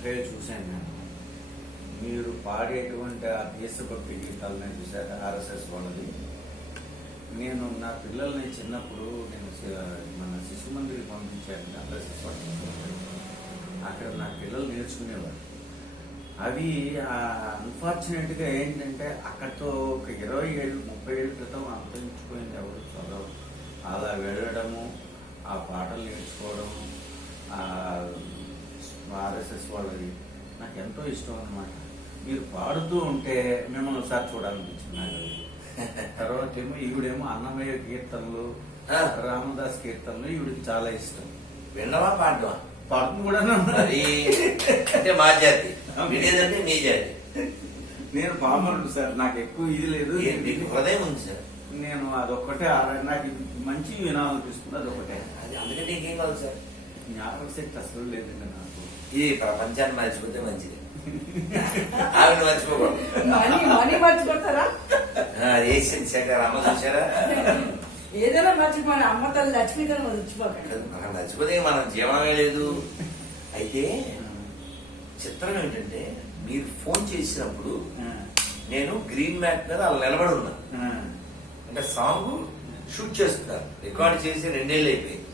అక్కడే చూశాను నేను. మీరు పాడేటువంటి ఆ దేశభక్తి గీతాలు నేను చూశాను ఆర్ఎస్ఎస్ వాళ్ళది. నేను నా పిల్లల్ని చిన్నప్పుడు నేను మన శిశు మందిరికి పంపించాను ఆర్ఎస్ఎస్ అక్కడ నా పిల్లలు నేర్చుకునేవారు. అవి అన్ఫార్చునేట్గా ఏంటంటే అక్కడితో ఒక ఇరవై ఏళ్ళు ముప్పై ఏళ్ళ క్రితం అంతరించిపోయింది ఎవరు చదవరు. అలా వెళ్ళడము ఆ పాటలు నేర్చుకోవడము ఆర్ఎస్ఎస్ వాళ్ళది. నాకు ఎంతో ఇష్టం అన్నమాట. మీరు పాడుతూ ఉంటే మిమ్మల్ని ఒకసారి చూడాలనిపించింది నాకు. తర్వాత ఏమో ఈవిడేమో అన్నమయ్య కీర్తనలు. రామదాస్ కీర్తనలు ఈవిడికి చాలా ఇష్టం. విన్నవా పాడవా? పాడుతూ కూడా అంటే మా జాతి. వినేదంటే మీ జాతి. నేను పామరుడు సార్ నాకు ఎక్కువ ఇది లేదు. మీకు హృదయం ఉంది సార్? నేను అదొక్కటే నాకు మంచి వినాలనిపిస్తుంది అదొకటే అది అందుకంటే ఇంకేం కాదు సార్? జ్ఞాపక శక్తి అసలు లేదండి నాకు. ఇది ప్రపంచాన్ని మర్చిపోతే మంచిది. ఆవిడ మర్చిపోకూడదు. శేఖర్ అమ్మ చూసారా ఏదైనా మర్చిపోయి అమ్మ తల్లి లక్ష్మీకరణ మర్చిపోకండి. మనం మర్చిపోతే మన జీవనమే లేదు. అయితే చిత్రం ఏంటంటే మీరు ఫోన్ చేసినప్పుడు నేను గ్రీన్ మ్యాట్ మీద అలా నిలబడి ఉన్నా. అంటే సాంగ్ షూట్ చేస్తున్నారు. రికార్డ్ చేసి రెండేళ్ళు అయిపోయింది.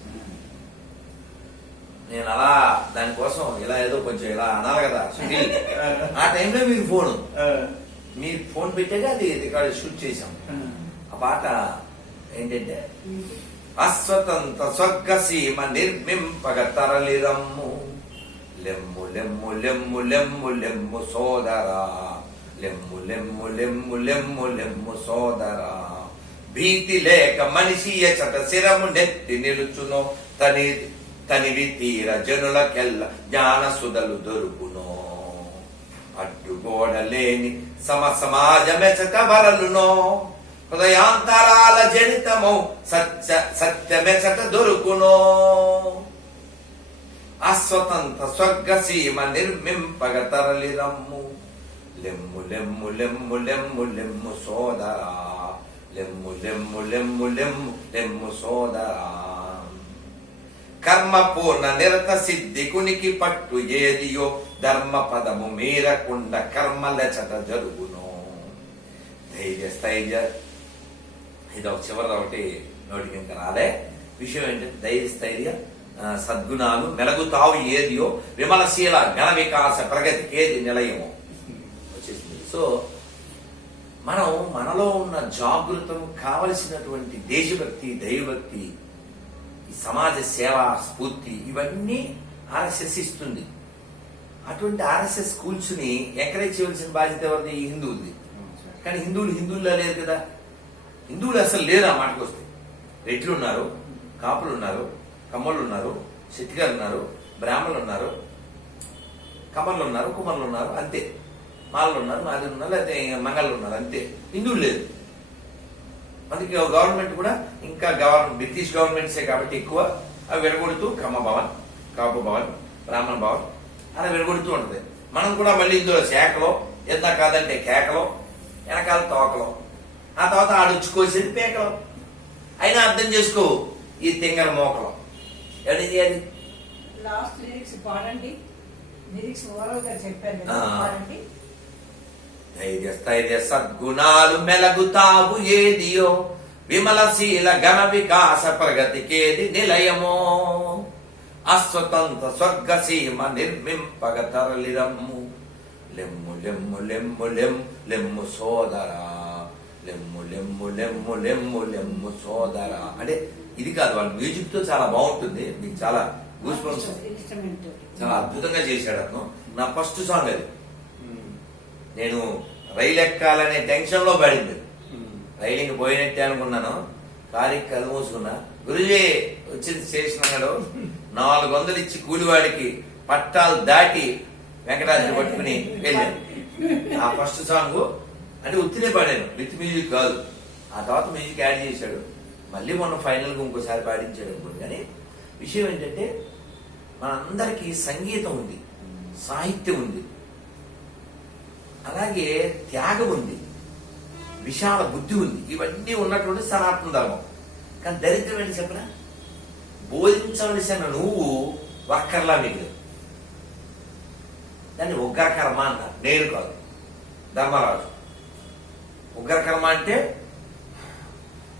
నేను అలా దానికోసం ఇలా ఏదో కొంచెం ఇలా అనాలి కదా. ఆ టైంలో మీరు ఫోన్. మీరు ఫోన్ పెట్టాక అది రికార్డ్ షూట్ చేశాం. ఆ. పాట ఏంటంటే అస్వతంత్ర స్వర్గ సీమ నిర్మింపగ తరలిరమ్ము లెమ్ము లెమ్ము లెమ్ము లెమ్ము లెమ్ము సోదరా. లెమ్ము లెమ్ము లెమ్ము లెమ్ము లెమ్ము సోదరా. భీతి లేక మనిషి ఎచట శిరము నెత్తి నిలుచునో తని తనివి తీర జనులకెల్ల జ్ఞాన సుధలు దొరుకునో. అడ్డుగోడలేని సమ సమాజమెచట వరలునో. హృదయాంతరాల జనితము సత్య సత్యమెచట దొరుకునో. అస్వతంత స్వర్గ సీమ నిర్మింపగ తరలి రమ్ము. లెమ్ము లెమ్ము లెమ్ము లెమ్ము లెమ్ము సోదరా. లెమ్ము లెమ్ము లెమ్ము లెమ్ము లెమ్ము సోదరా. కర్మ పూర్ణ నిరత సిద్ధికునికి పట్టు ఏదియో ధర్మ పదము మీరకుండ కర్మలచట జరుగును. ధైర్య స్థైర్య. ఇది ఒక చివరి ఒకటి నోటికి ఇంకా రాలే. విషయం ఏంటంటే ధైర్య స్థైర్య సద్గుణాలు మెలగుతావు ఏదియో విమలశీల ఘన వికాస ప్రగతికేది నిలయము. వచ్చేసింది. సో మనం మనలో ఉన్న జాగృతం కావలసినటువంటి దేశభక్తి దైవభక్తి ఈ సమాజ సేవ స్ఫూర్తి ఇవన్నీ ఆర్ఎస్ఎస్ ఇస్తుంది. అటువంటి ఆర్ఎస్ఎస్ కూల్చుని ఎంకరేజ్ చేయవలసిన బాధ్యత ఎవరిది? ఈ హిందువులది. కానీ హిందువులు హిందువుల్లో లేరు కదా. హిందువులు అసలు లేరు ఆ మాటకు వస్తే. రెడ్లు ఉన్నారు కాపులు ఉన్నారు కమ్మలు ఉన్నారు శెట్టిగారు ఉన్నారు బ్రాహ్మణులు ఉన్నారు కమ్మలు ఉన్నారు కుమర్లు ఉన్నారు అంతే. మాలలు ఉన్నారు మాదిలు ఉన్నారు లేకపోతే మంగళ్ళు ఉన్నారు అంతే. హిందువులు లేదు మనకి గవర్నమెంట్ కూడా ఇంకా గవర్నమెంట్ బ్రిటిష్ గవర్నమెంట్సే కాబట్టి ఎక్కువ అవి విడగొడుతూ కమ్మ భవన్ కాపు భవన్ బ్రాహ్మణ భవన్ అలా విడగొడుతూ ఉంటుంది. మనం కూడా మళ్ళీ ఇందులో శాఖలో ఎంత కాదంటే కేకలో వెనకాల తోకలో ఆ తర్వాత ఆడొచ్చుకోసేది పేకలో. అయినా అర్థం చేసుకో ఈ తింగర మోకలో. ఎవరి చేయాలి? లాస్ట్ లిరిక్స్ పాడండి. లిరిక్స్ ఓవరాల్గా చెప్పారు ధైర్య స్థైర్య సద్గుణాలు మెలగుతావు ఏదియో? విమలశీల ఘన వికాస ప్రగతికేది నిలయమో? అస్వతంత్ర స్వర్గ సీమ నిర్మింపగ తరలిరమ్ము. లెమ్ము లెమ్ము లెమ్ము లెమ్ లెమ్ము సోదరా. లెమ్ము లెమ్ము లెమ్ము లెమ్ము లెమ్ము సోదరా. అంటే ఇది కాదు వాళ్ళ మ్యూజిక్తో చాలా బాగుంటుంది. మీకు చాలా గూస్ చాలా అద్భుతంగా చేశాడు అతను. నా ఫస్ట్ సాంగ్ అది. నేను రైలు ఎక్కాలనే టెన్షన్లో పడింది. రైలింగ్ పోయినట్టే అనుకున్నాను. కారికి కళ్ళు మూసుకున్నా. గురుజీ వచ్చింది స్టేషన్ అన్నాడు. నాలుగు వందలు ఇచ్చి కూలివాడికి పట్టాలు దాటి వెంకటాద్రి పట్టుకుని వెళ్ళాను. ఆ ఫస్ట్ సాంగ్ అంటే ఉత్తినే పాడాను. విత్ మ్యూజిక్ కాదు. ఆ తర్వాత మ్యూజిక్ యాడ్ చేశాడు. మళ్ళీ మొన్న ఫైనల్గా ఇంకోసారి పాడించాడు అనుకోండి. కానీ విషయం ఏంటంటే మనందరికీ సంగీతం ఉంది. సాహిత్యం ఉంది. అలాగే త్యాగం ఉంది. విశాల బుద్ధి ఉంది. ఇవన్నీ ఉన్నటువంటి సనాతన ధర్మం. కానీ దరిద్రం ఏంటి చెప్పరా బోధించవలసిన నువ్వు వక్కర్లా మిగిలి దాన్ని ఉగ్రకర్మ అన్నారు నేను కాదు. ధర్మరాజు. ఉగ్రకర్మ అంటే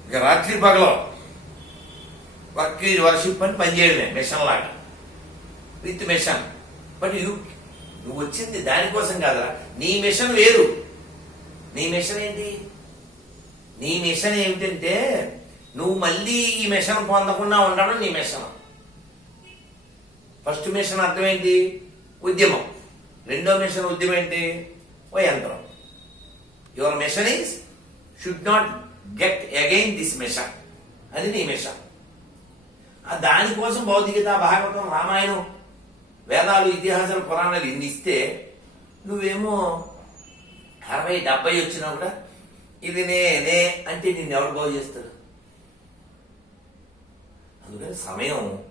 ఇక రాత్రి పగలో. వర్క్ వర్షిప్ అని పనిచేయడమే. మిషన్ లాగా. With mission. బట్ యూ నువ్వు వచ్చింది దానికోసం కాదురా. నీ మిషన్ వేరు. నీ మిషన్ ఏంటి? నీ మిషన్ ఏమిటంటే నువ్వు మళ్ళీ ఈ మిషన్ పొందకుండా ఉండడం నీ మిషన్. ఫస్ట్ మిషన్ అర్థం ఏంటి? ఉద్యమం. రెండో మిషన్ ఉద్యమం ఏంటి? ఓ యంత్రం. Your machine is should not get again this machine అది నీ మిషన్. దానికోసం భౌతికత భాగవతం రామాయణం వేదాలు ఇతిహాసాలు పురాణాలు ఇన్ని ఇస్తే నువ్వేమో అరవై డెబ్బై వచ్చినా కూడా ఇది నేనే అంటే నిన్ను ఎవరు బాగు చేస్తారు? అందుకని సమయం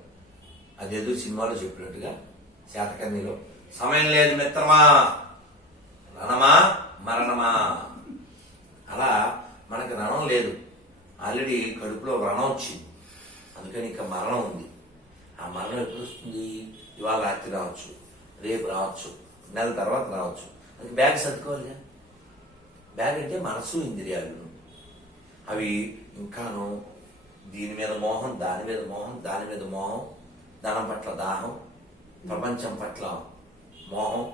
అదేదో సినిమాలో చెప్పినట్టుగా శాతకర్ణిలో సమయం లేదు మిత్రమా రణమా మరణమా. అలా మనకి రణం లేదు. ఆల్రెడీ కడుపులో రణం వచ్చింది. అందుకని ఇంకా మరణం ఉంది. ఆ మరణం ఎప్పుడు వస్తుంది? ఇవాళ రాత్రి రావచ్చు రేపు రావచ్చు. నెల తర్వాత రావచ్చు. అది బ్యాగ్ సర్దుకోవాలిగా? బ్యాగ్ అంటే మనసు ఇంద్రియాలు. అవి ఇంకాను దీని మీద మోహం దాని మీద మోహం దాని మీద మోహం ధనం పట్ల దాహం ప్రపంచం పట్ల మోహం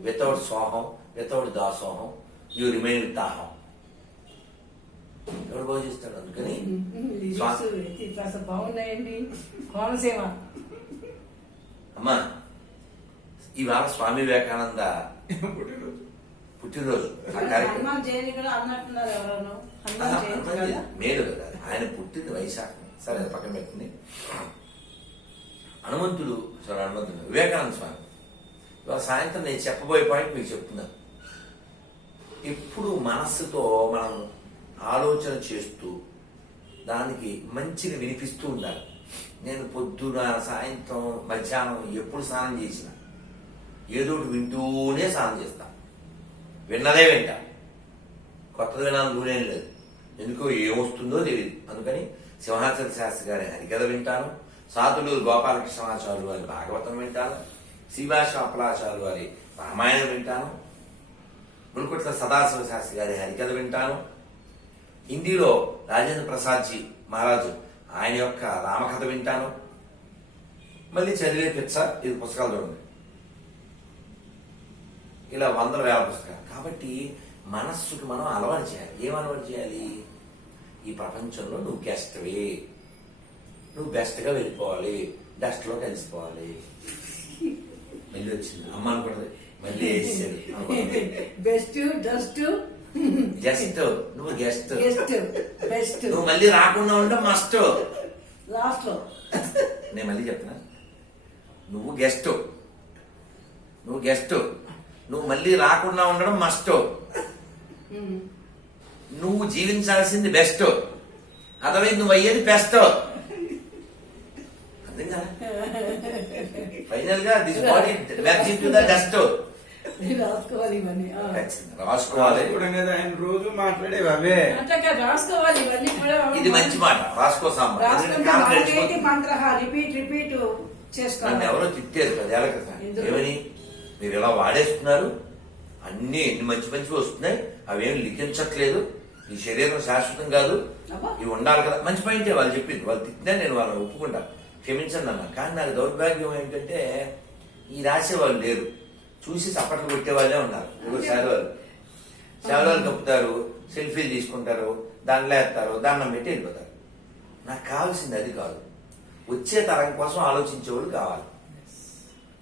వితౌట్ సోహం వితౌట్ దాసోహం యూ రిమైన్ దాహం. ఎవడు భోజిస్తాడు అందుకని? బాగున్నాయండి. కోనసీమ. అమ్మా ఇవాళ స్వామి వివేకానంద పుట్టినరోజు. మేలు కదా. ఆయన పుట్టింది వైశాఖం. సరే అది పక్కన పెట్టింది హనుమంతుడు సారీ హనుమంతుడు. వివేకానంద స్వామి. ఇవాళ సాయంత్రం నేను చెప్పబోయే పాయింట్ మీకు చెప్తున్నాను ఎప్పుడు మనస్సుతో మనం ఆలోచన చేస్తూ దానికి మంచిగా వినిపిస్తూ ఉండాలి. నేను పొద్దున సాయంత్రం మధ్యాహ్నం ఎప్పుడు స్నానం చేసిన ఏదో వింటూనే స్నానం చేస్తా. విన్నదే వింటా. కొత్తది వినాలని రూలేం లేదు. ఎందుకో ఏమొస్తుందో తెలియదు అందుకని సింహాచల శాస్త్రి గారి హరికథ వింటాను. సాతులూరు గోపాలకృష్ణాచార్యులు వారి భాగవతం వింటాను. శ్రీభాష అప్పలాచార్యులు వారి రామాయణం వింటాను. మునుకుట్ల సదాశివ శాస్త్రి గారి హరికథ వింటాను. హిందీలో రాజేంద్ర ప్రసాద్జీ మహారాజు ఆయన యొక్క రామకథ వింటాను. మళ్ళీ చదివే పిచ్చ ఇది పుస్తకాలు చూడండి. ఇలా వందల వేల పుస్తకాలు. కాబట్టి మనస్సుకు మనం అలవాటు చేయాలి. ఏం అలవాటు చేయాలి? ఈ ప్రపంచంలో నువ్వు గెస్ట్వే. నువ్వు బెస్ట్గా వెళ్ళిపోవాలి. డస్ట్లో కలిసిపోవాలి మళ్ళీ వచ్చింది. అమ్మ అనుకుంటది. మళ్ళీ అనుకుంటది. Best dust. జస్ట్ నువ్వు గెస్ట్. గెస్ట్. బెస్ట్. నువ్వు మళ్ళీ రాకుండా ఉంటే మస్ట్. లాస్ట్లో నేను మళ్ళీ చెప్తున్నా. నువ్వు గెస్ట్. నువ్వు గెస్ట్. నువ్వు మళ్ళీ రాకుండా ఉండడం మస్ట్. నువ్వు జీవించాల్సింది బెస్ట్ అదర్వైజ్ నువ్వు అయ్యేది బెస్ట్ అర్థం కదా? ఫైనల్గా this body to the dust రాసుకోవాలి ఇవన్నీ ఆ. రాసుకోవాలి. కూడా కదా ఆయన రోజు మాట్లాడేవి? అవే. అంటే అక్కడ రాసుకోవాలి ఇవన్నీ కూడా. ఇది మంచి మాట. రాసుకో సాంబార్. మంత్ర రిపీట్ రిపీట్ చేసుకోవాలి. ఎవరో తిట్టారు ఎందుకు? ఏమని మీరు ఇలా వాడేస్తున్నారు? అన్ని ఎన్ని మంచి మంచివి వస్తున్నాయి అవేం లిఖించట్లేదు. ఈ శరీరం శాశ్వతం కాదు. ఇవి ఉండాలి కదా. మంచి పాయింటే వాళ్ళు చెప్పింది. వాళ్ళు తిట్టినా నేను వాళ్ళని ఒప్పుకుంటా క్షమించండి అన్న కానీ నాకు దౌర్భాగ్యం ఏంటంటే ఈ రాసే వాళ్ళు లేరు. చూసి చప్పట్లు కొట్టే వాళ్ళే ఉన్నారు. శాలువాలు? శాలువాలు కప్పుతారు సెల్ఫీలు తీసుకుంటారు దాంట్లో వేస్తారు దండం పెట్టి వెళ్ళిపోతారు. నాకు కావాల్సింది అది కాదు. వచ్చే తరం కోసం ఆలోచించేవాడు కావాలి.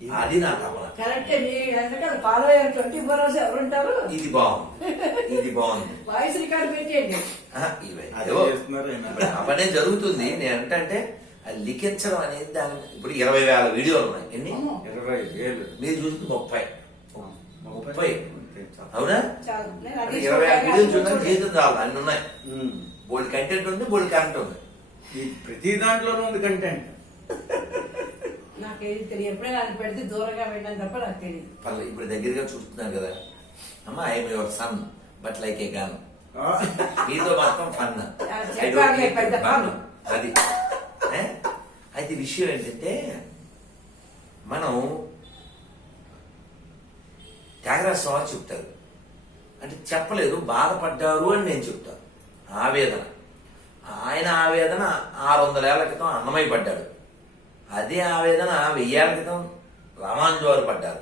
అది నా తపన కరెక్ట్ మీ ఎందుకంటే ఫాలో అయ్యారు ట్వంటీ ఫోర్ అవర్స్ ఎవరు ఉంటారు? ఇది బాగుంది. ఇది బాగుంది. వాయిస్ రికార్డ్ పెట్టేయండి. జరుగుతుంది. నేను అంటే అది లిఖించడం అనేది దాని ఇప్పుడు ఇరవై వేల వీడియోలు ఉన్నాయి. ఎన్ని. ఇరవై వేలు. మీరు చూసింది ముప్పై. ముప్పై. అవునా? ఇరవై ఆరు వీడియోలు చూడాలి. జీవితం చాలు. అన్ని ఉన్నాయి. బోల్డ్ కంటెంట్ ఉంది బోల్డ్ కరెంట్ ఉంది. ఈ ప్రతి దాంట్లోనూ ఉంది కంటెంట్ నాకేది తెలియదు. ఎప్పుడైనా అది పెడితే దూరంగా వెళ్ళాను తప్ప నాకు తెలియదు. పర్లేదు ఇప్పుడు దగ్గరగా చూస్తున్నారు కదా. అమ్మ I'm your son but like a gun మీతో మాత్రం ఫన్ పెద్ద fun. అది? అయితే విషయం ఏంటంటే మనం త్యాగరాజ స్వామి చెప్తారు. అంటే చెప్పలేదు బాధపడ్డారు అని నేను చెప్తాను. ఆవేదన. ఆయన ఆవేదన ఆరు వందలేళ్ళ క్రితం అన్నమయ్య పడ్డాడు. అదే ఆవేదన వెయ్యేళ్ళ క్రితం రామానుజు వారు పడ్డారు.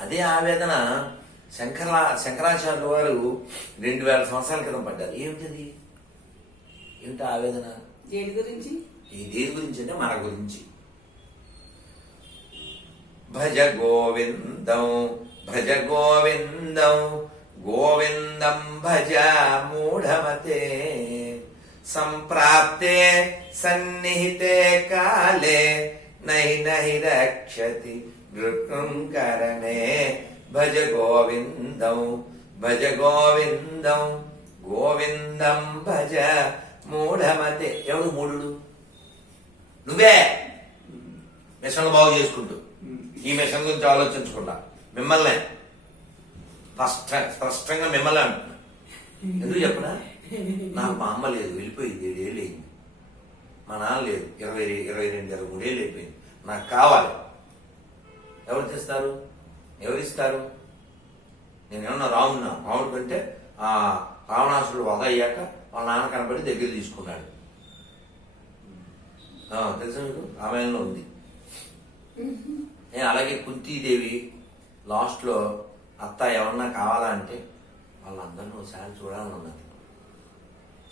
అదే ఆవేదన శంకర శంకరాచార్యుల వారు రెండు వేల సంవత్సరాల క్రితం పడ్డారు. ఏమిటది? ఏమిటి ఆవేదన? దేని గురించి? ఈ దేని గురించి అంటే మన గురించి. భజ గోవిందం భజ గోవిందం గోవిందం భజ మూఢమతే సంప్రాప్తే సన్నిహితే కాలే నై నై రక్షతి నృత్యంకరణే భజ గోవిందం భజ గోవిందం. గోవిందం భజ మూఢమతే. ఎవడు మూఢుడు? నువ్వే! మిషన్లు బాగు చేసుకుంటూ. ఈ మిషన్ గురించి ఆలోచించకుండా. మిమ్మల్ని. స్పష్ట స్పష్టంగా మిమ్మల్ని అంటున్నా. ఎందుకు చెప్పనా? నాకు మా అమ్మ లేదు. వెళ్ళిపోయింది. ఏడేళ్ళు అయింది. మా నాన్న లేదు. ఇరవై ఇరవై రెండు ఇరవై మూడేళ్ళు అయిపోయింది. నాకు కావాలి. ఎవరు తెస్తారు ఎవరు ఇస్తారు? నేను ఏమన్నా రామున్నా? రాముడు కంటే ఆ రావణాసుడు వధ అయ్యాక వాళ్ళ నాన్న కనబడి దగ్గర తీసుకున్నాడు. తెలుసా మీకు? రామాయణంలో ఉంది. నేను అలాగే కుంతీదేవి లాస్ట్లో అత్త ఎవరన్నా కావాలా అంటే వాళ్ళందరినీ ఒకసారి చూడాలని ఉన్నది.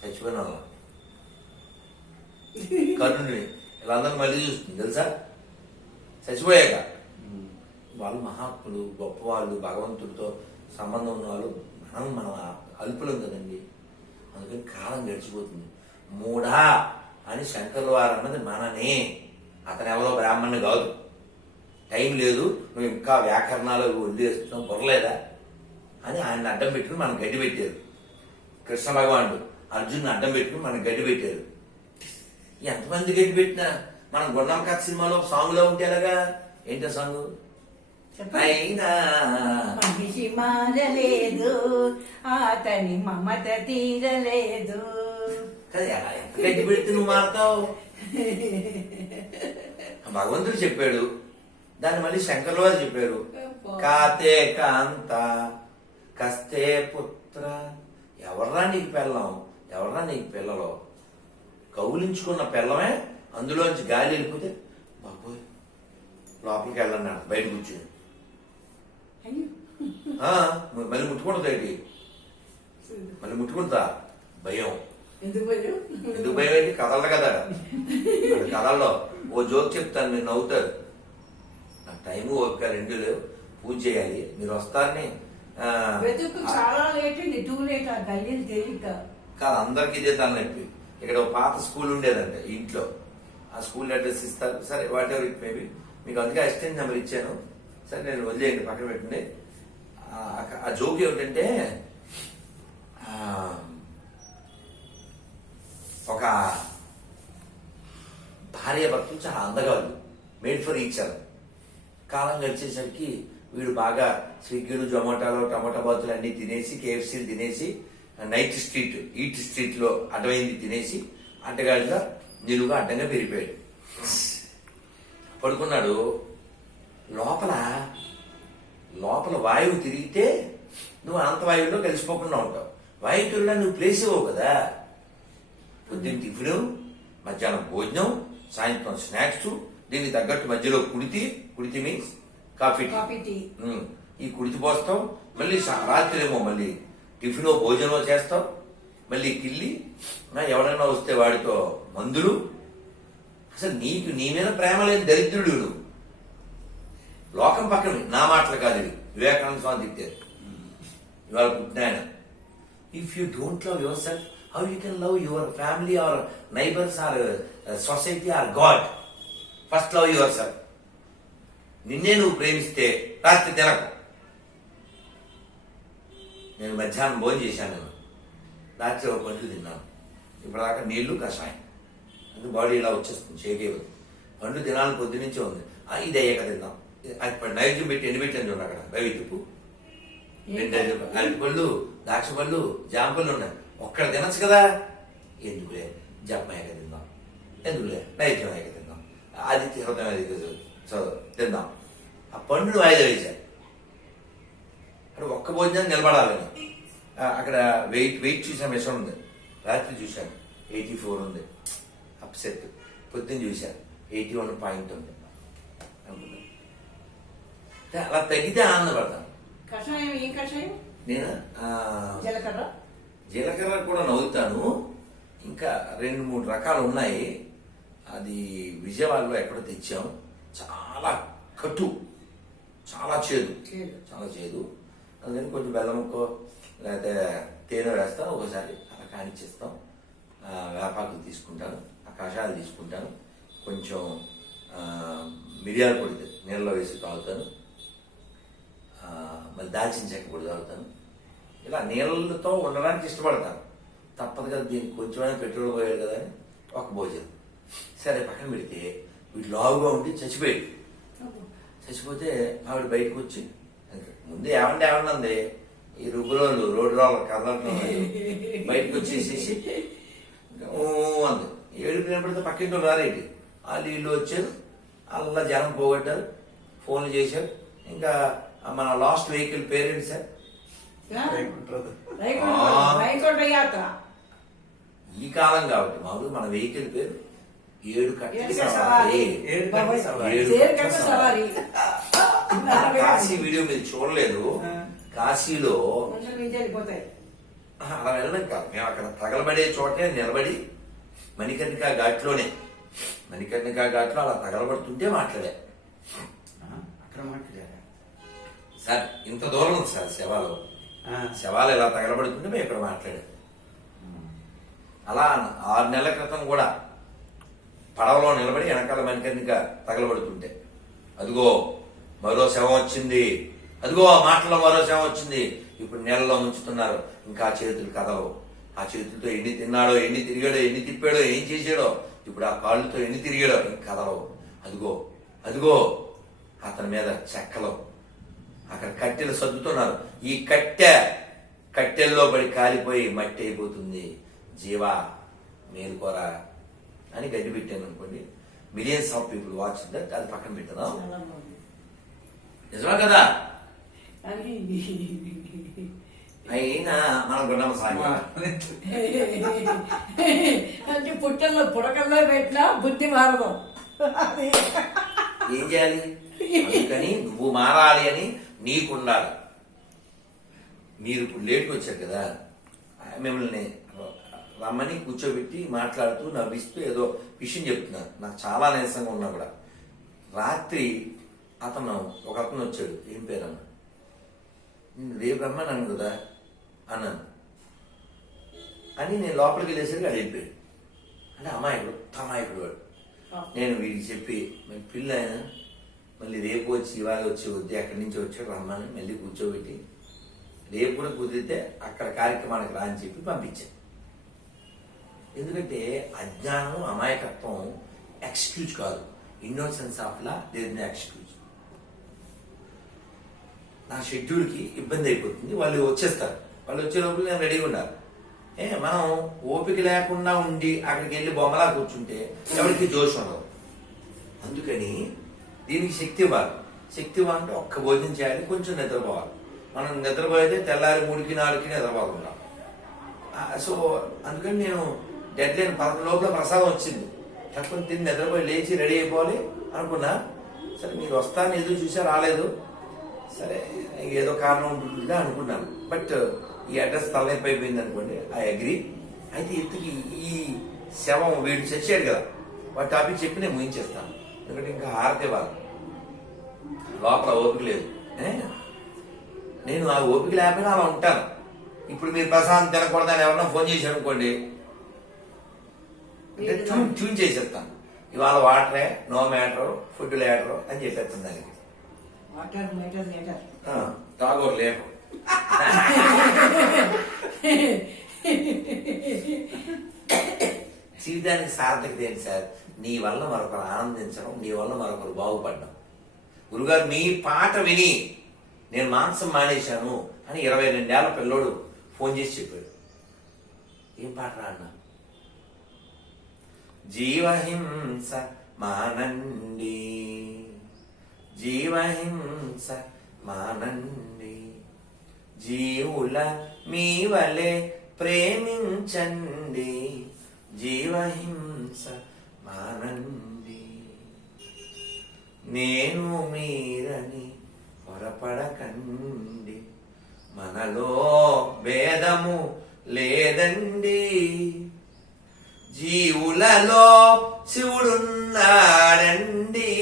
చచ్చిపోయిన వాళ్ళ కర్ణుని వీళ్ళందరూ మళ్ళీ చూస్తుంది. తెలుసా? చచ్చిపోయాక వాళ్ళు మహాత్ములు గొప్పవాళ్ళు భగవంతుడితో సంబంధం ఉన్న వాళ్ళు మనం మనం అల్పులం కదండి. అందుకని కాలం గడిచిపోతుంది. మూఢా అని శంకర్ల వారు అన్నది మననే. అతను ఎవరో బ్రాహ్మణుడు కాదు. టైం లేదు నువ్వు ఇంకా వ్యాకరణాలు వదిలేస్తున్నావు బుర్రలేదా? అని ఆయన అడ్డం పెట్టుకుని మనం గడ్డి పెట్టారు కృష్ణ భగవానుడు అర్జున్ అడ్డం పెట్టుకుని మనం గడ్డి పెట్టారు ఎంతమంది గడ్డి పెట్టినా? మనం గుండం కథ సినిమాలో సాంగ్లో ఉంటే ఎలాగా? ఏంటో సాంగ్? మనిషి మారలేదు అతని మమత తీరలేదు. గడ్డి పెడితే నువ్వు మారుతావు? భగవంతుడు చెప్పాడు. దాన్ని మళ్ళీ శంకర్ల వారు చెప్పారు. కాతే కాంత కస్తే పుత్ర. ఎవర్రా నీకు పెళ్ళం? ఎవర్రా నీకు పిల్లలో? కౌలించుకున్న పిల్లమే అందులోంచి గాలి వెళ్ళిపోతే బాబోయ్ లోపలికి వెళ్ళన్నాడు బయట కూర్చుని. మళ్ళీ ముట్టుకుంటుంది ఏంటి? మళ్ళీ ముట్టుకుంటా భయం. ఎందుకు భయం? ఏంటి? కథలు కదా. కథల్లో ఓ జోక్ చెప్తాను మీరు నవ్వుతారు నాకు టైం ఓపిక రెండు లేవు. పూజ చేయాలి. మీరు వస్తారని కాదు అందరికి ఇదే తలనొప్పి. ఇక్కడ ఒక పాత స్కూల్ ఉండేదంట ఇంట్లో. ఆ స్కూల్ అడ్రస్ ఇస్తారు. సరే వాట్ ఎవర్ ఇట్ మేబీ మీకు అందుకే అసిస్టెంట్ నెంబర్ ఇచ్చాను. సరే నేను వదిలేయండి పక్కన పెట్టండి. ఆ- ఆ జోక్ ఏమిటంటే ఒక భార్య భర్తలు చాలా అందగాళ్ళు. మేడ్ ఫర్ ఈచర్ కాలం గడిచేసరికి వీడు బాగా స్విగ్గీలు జొమాటోలు టమాటా బాతులు అన్ని తినేసి కేఎఫ్సీలు తినేసి నైట్ స్ట్రీట్ ఈట్ స్ట్రీట్లో లో తినేసి అంటగాడిగా నిలువుగా అడ్డంగా పెరిగిపోయాడు పడుకున్నాడు. లోపల లోపల వాయువు తిరిగితే నువ్వు అనంత వాయువులో కలిసిపోకుండా ఉంటావు. వాయువు తిరిగినా నువ్వు ప్లేస్ ఇవ్వవు కదా. పొద్దున్న టిఫిన్ మధ్యాహ్నం భోజనం సాయంత్రం స్నాక్స్ దీనికి తగ్గట్టు మధ్యలో కుడితి కుడితి means coffee tea. Coffee tea ఈ కుడితి పోస్తాం మళ్ళీ సా- రాత్రేమో మళ్ళీ టిఫిన్ భోజనం చేస్తాం మళ్ళీ కిల్లి ఎవడైనా వస్తే వాడితో మందులు? అసలు నీకు నీ మీద ప్రేమ లేని దరిద్రుడు. నువ్వు. లోకం పక్కన నా మాటలు కాదు ఇవి. వివేకానంద స్వామి తిట్టారు. ఇవాళ పుట్టినాయన. If you don't love yourself how you can love your family or neighbours or society or God first love yourself నిన్నే నువ్వు ప్రేమిస్తే రాత్రి తినకు. నేను మధ్యాహ్నం భోజనం చేశాను. నేను రాత్రి ఒక పండు తిన్నాను. ఇప్పటిదాకా నీళ్ళు కషాయం. బాడీ ఇలా వచ్చేస్తుంది షేకేవు పండు తినాలని పొద్దు నుంచే ఉంది. ఆ, ఇది అయ్యాక తిందాం. నైవేద్యం పెట్టి ఎండి పెట్టాను చూడండి అక్కడ రెండు అరటి- పళ్ళు ద్రాక్ష పళ్ళు జామ పళ్ళు ఉన్నాయి. ఒక్కడ తినచ్చు కదా? ఎందుకులే? జపమయ్యాక తిందాం. ఎందుకులే? నైవేద్యం అయ్యాక తిందాం. అది హృదయం అది చదువు. తిందాం. ఆ పండును వాయిదా వేశారు. ఒక్క భోజనం నిలబడాలని ఆ, అక్కడ వెయిట్ వెయిట్ చూసాం విషయం ఉంది. రాత్రి చూశాను. ఎయిటీ ఫోర్ ఉంది. అప్సెట్ పొద్దున్న చూశాను. ఎయిటీ వన్ పాయింట్ ఉంది అలా తగ్గితే ఆనందపడతాను. నేను? జీలకర్ర? కూడా నవ్వుతాను. ఇంకా రెండు మూడు రకాలు ఉన్నాయి. అది విజయవాడలో ఎక్కడో తెచ్చాం. చాలా కటు. చాలా చేదు. చాలా చేదు. అందుకని కొంచెం బెల్లం ముక్కో లేకపోతే తేనె వేస్తాను. ఒకసారి అలా కానిచ్చేస్తాం. ఆ, వేపాకులు తీసుకుంటాను. కషాయాలు తీసుకుంటాను. కొంచెం మిరియాల పొడి నీళ్ళలో వేసి తాగుతాను. మళ్ళీ దాల్చిన చెక్క పొడి తాగుతాను. ఇలా నీళ్ళతో ఉండడానికి ఇష్టపడతాను. తప్పదు కదా దీనికి కొంచెమైనా పెట్రోల్ పోయాడు కదా అని ఒక భోజనం. సరే పక్కన పెడితే వీడు లావుగా ఉండి చచ్చిపోయాడు చచ్చిపోతే ఆవిడ బయటకు వచ్చి ముందు ఏమండి ఏమండి అంది ఈ రుబ్బురోళ్ళు రోడ్డు రోళ్ళ కదలటం బయటకు వచ్చేసేసి అంది. ఏడుపు నిలబడితే పక్కింటి రారేటి? వాళ్ళు వీళ్ళు వచ్చారు అలా జనం పోగొట్టారు ఫోన్లు చేశారు. ఇంకా మన లాస్ట్ వెహికల్ పేరెంట్స్ ఈ కాలం కాబట్టి మామూలు మన వెహికల్ పేరు ఏడు కాశీ వీడియో మీరు చూడలేదు. కాశీలో అలా వెళ్ళడం కాదు. మేము అక్కడ తగలబడే చోటే నిలబడి మణికర్ణిక ఘాట్లోనే. మణికర్ణిక ఘాట్లో అలా తగలబడుతుంటే మాట్లాడా. అక్కడ మాట్లాడారా సార్ ఇంత దూరం ఉంది సార్ శవాలు. శవాలు ఇలా తగలబడుతుంటే మేము ఇక్కడ మాట్లాడాం. అలా ఆరు నెలల క్రితం కూడా పడవలో నిలబడి వెనకాల మణికర్ణిక తగలబడుతుంటే. అదిగో మరో శవం వచ్చింది. అదిగో ఆ మాటలో మరో శవం వచ్చింది. ఇప్పుడు నెలలో ఉంచుతున్నారు ఇంకా చేతులు కదలవు. ఆ చేతులతో ఎన్ని తిన్నాడో ఎన్ని తిరిగాడో ఎన్ని తిప్పాడో ఏం చేశాడో ఇప్పుడు ఆ కాళ్ళతో ఎన్ని తిరిగాడో కదలవు. అదిగో అదిగో అతని మీద చెక్కలు. అక్కడ కట్టెలు సర్దుతున్నారు ఈ కట్టె కట్టెల్లో పడి కాలిపోయి మట్టి అయిపోతుంది. జీవా మేలుకోరా అని గడ్డి పెట్టాను అనుకోండి. Millions of people watch that అది పక్కన బాగుంది. నిజమా కదా? అయినా మనం గుండమ్మ సాగి అంటే పుట్టల్లో పుడకల్లో పెట్టినా బుద్ధి మారదు. ఏం చేయాలి? అందుకని నువ్వు మారాలి అని నీకుండాలి. మీరు ఇప్పుడు లేట్కి వచ్చారు కదా. మిమ్మల్ని రమ్మని కూర్చోబెట్టి మాట్లాడుతూ నవ్విస్తూ ఏదో విషయం చెప్తున్నారు నాకు చాలా నీరసంగా ఉన్నా కూడా. రాత్రి అతను ఒక అతను వచ్చాడు. ఏం పేరన్న నేను రేపు రమ్మన్నాను కదా. అన్నాను. అని నేను లోపలికి వెళ్ళేసరికి అది వెళ్ళిపోయాడు అంటే అమాయకుడు అమాయకుడు వాడు. నేను వీడికి చెప్పి మరి పిల్ల ఆయన మళ్ళీ రేపు వచ్చి ఇవాళ వచ్చి వద్దు ఎక్కడి నుంచి వచ్చాడు రమ్మని మళ్ళీ కూర్చోబెట్టి రేపు కూడా కుదిరితే అక్కడ కార్యక్రమానికి రా అని చెప్పి పంపించాను ఎందుకంటే అజ్ఞానం అమాయకత్వం ఎక్స్క్యూజ్ కాదు. Innocence of law there excuse నా షెడ్యూల్కి ఇబ్బంది అయిపోతుంది. వాళ్ళు వచ్చేస్తారు. వాళ్ళు వచ్చేటప్పుడు నేను రెడీగా ఉండాలి. ఏ మనం ఓపిక లేకుండా ఉండి అక్కడికి వెళ్ళి బొమ్మలా కూర్చుంటే ఎవరికి జోష్ ఉండదు. అందుకని దీనికి శక్తి ఇవ్వాలి. శక్తి ఇవ్వాలంటే ఒక్క భోజనం చేయాలి కొంచెం నిద్రపోవాలి. మనం నిద్రపోయితే తెల్లారి మూడుకి నాలుగుకి నిద్రపోతుంటాం సో అందుకని నేను డెడ్ లైన్ లోపల ప్రసాదం వచ్చింది. తక్కువ తిని నిద్రపోయి లేచి రెడీ అయిపోవాలి అనుకున్నా సరే మీరు వస్తాను ఎదురు చూసా రాలేదు. సరే ఏదో కారణం ఉంటుందిగా అనుకున్నాను. బట్ ఈ అడ్రస్ తలనొప్పి అయిపోయింది అనుకోండి ఐ అగ్రి అయితే ఇంతకి ఈ శవం వీడు చచ్చాడు కదా వాటి టాపిక్ చెప్పి నేను ముగించేస్తాను. ఎందుకంటే ఇంకా హారతి ఇవ్వాలి. లోపల ఓపిక లేదు? నేను ఆ ఓపిక లేకపోయినా అలా ఉంటాను. ఇప్పుడు మీరు ప్రశాంత్ తినకూడదని ఎవరన్నా ఫోన్ చేశారు అనుకోండి అంటే ట్యూన్ ట్యూన్ చేసేస్తాను. ఇవాళ వాటరే నో మ్యాటర్ ఫుడ్ లేటరు అని చెప్పేస్తాను దానికి. లీటర్ తాగోరు లేపు జీవితానికి సార్థకత ఏంటి సార్? నీ వల్ల మరొకరు ఆనందించడం నీ వల్ల మరొకరు బాగుపడడం. గురుగారు మీ పాట విని నేను మాంసం మానేశాను అని ఇరవై రెండేళ్ళ పిల్లోడు ఫోన్ చేసి చెప్పాడు. ఏం పాట రా జీవహింస మానండి. జీవహింస మానండి. జీవుల మీ వలె ప్రేమించండి జీవహింస మానండి. నేను మీరని పొరపడకండి మనలో భేదము లేదండి. జీవులలో శివుడున్నాడండి.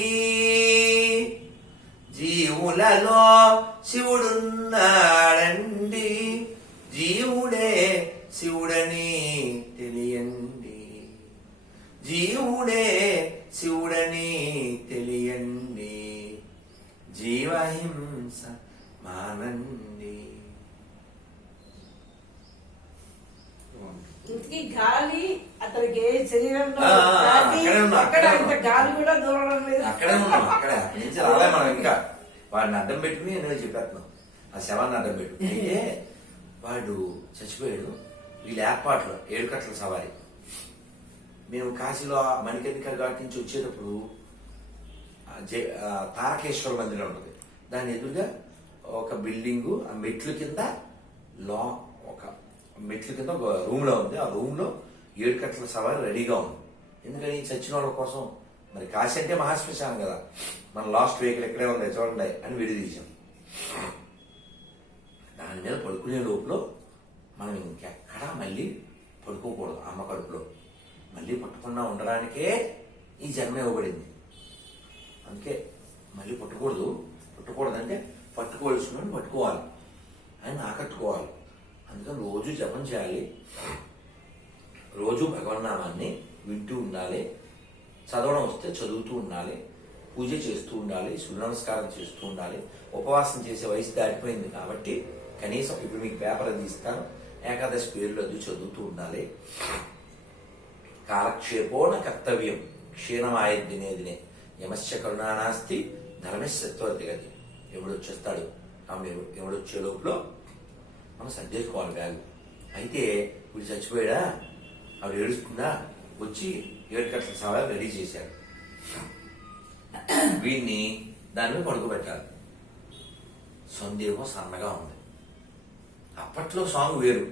జీవులలో శివుడున్నాడండి. జీవహింస మానండి. ఇంతకీ గాలి అతనికి ఏ శరీరంలో ఆ, ఆ, గాలి, అక్కడే. గాలి కూడా దూరడం లేదు. అక్కడే ఉన్నాం అక్కడే అక్కడి నుంచి రాలే మనం ఇంకా. వాడిని అడ్డం పెట్టుకుని నేను చెప్పేస్తున్నాం. ఆ శవాన్ని అడ్డం పెట్టుకుని. అయితే వాడు చచ్చిపోయాడు. వీళ్ళ ఏర్పాట్లు ఏడు కట్ల సవారి. మేము కాశీలో మణికర్ణిక ఘాట్ నుంచి వచ్చేటప్పుడు తారకేశ్వర మందిరం ఉంటుంది. దాని ఎదురుగా ఒక బిల్డింగు ఆ మెట్ల కింద లో ఒక మెట్ల కింద ఒక రూమ్లో ఉంది. ఆ రూమ్లో ఏడు కట్టల సవారి రెడీగా ఉంది. ఎందుకని? చచ్చిన వాళ్ళ కోసం. మరి కాశీ అంటే మహాశ్మశానం కదా. మన లాస్ట్ వెహికల్ ఎక్కడే ఉంది చూడండి అని విడిదీశాం. దాని మీద పడుకునే లోపల మనం ఇంకెక్కడా మళ్ళీ పడుకోకూడదు అమ్మ కడుపులో. మళ్ళీ పట్టకుండా ఉండడానికే ఈ జన్మ ఇవ్వబడింది. అందుకే మళ్ళీ పట్టకూడదు. పట్టకూడదంటే పట్టుకోవాల్సిన పట్టుకోవాలి. ఆయన ఆకట్టుకోవాలి. అందుకని రోజు జపం చేయాలి. రోజు భగవన్నామాన్ని వింటూ ఉండాలి. చదవడం వస్తే చదువుతూ ఉండాలి. పూజ చేస్తూ ఉండాలి. సూర్యనమస్కారం చేస్తూ ఉండాలి. ఉపవాసం చేసే వయసు దాటిపోయింది కాబట్టి కనీసం ఇప్పుడు మీకు పేపర్ అది ఇస్తాను. ఏకాదశి పేర్లు అది చదువుతూ ఉండాలి. కాలక్షేపోణ కర్తవ్యం. క్షీణమాయ దినే దినే యమస్య కరుణానాస్తి ధర్మశ్వత్వతి గది ఎవడు వచ్చేస్తాడు ఆమె ఎవడు వచ్చే లోపల మనం సర్దేసుకోవాలి బ్యాగ్. అయితే వీడు చచ్చిపోయాడా? ఆవిడ ఏడుస్తుందా? వచ్చి ఏడు కట్ల సవాలు రెడీ చేశాడు. వీడిని దాని మీద పడుకోబెట్టాలి. సందేహం సన్నగా ఉంది. అప్పట్లో సాంగ్ వేరు.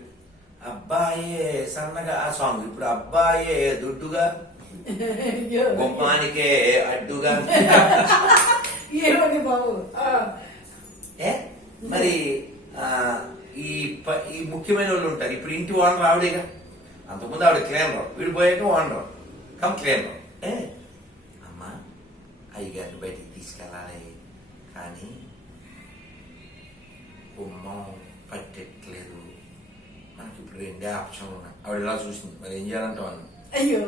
అబ్బాయే సన్నగా ఆ సాంగ్. ఇప్పుడు అబ్బాయే దొడ్డుగా. గుమ్మానికే అడ్డుగా. ఏమండి బాబు? ఆ, ఏ? మరి ఈ ఈ ముఖ్యమైన వాళ్ళు ఉంటారు. ఇప్పుడు ఇంటి ఓనర్ ఆవిడేగా. అంతకుముందు ఆవిడ క్లీనర్ వీడు పోయాక ఓనర్ కమ్ క్లీనర్ ఏ? అమ్మా అయ్యగారిని బయటికి తీసుకెళ్ళాలి. కానీ గుమ్మం పట్టట్లేదు. మనకి ఇప్పుడు రెండే ఆప్షన్ ఉన్నాయి. ఆవిడ ఇలా చూసింది? మరి ఏం చేయాలంటావు అన్న? అయ్యో.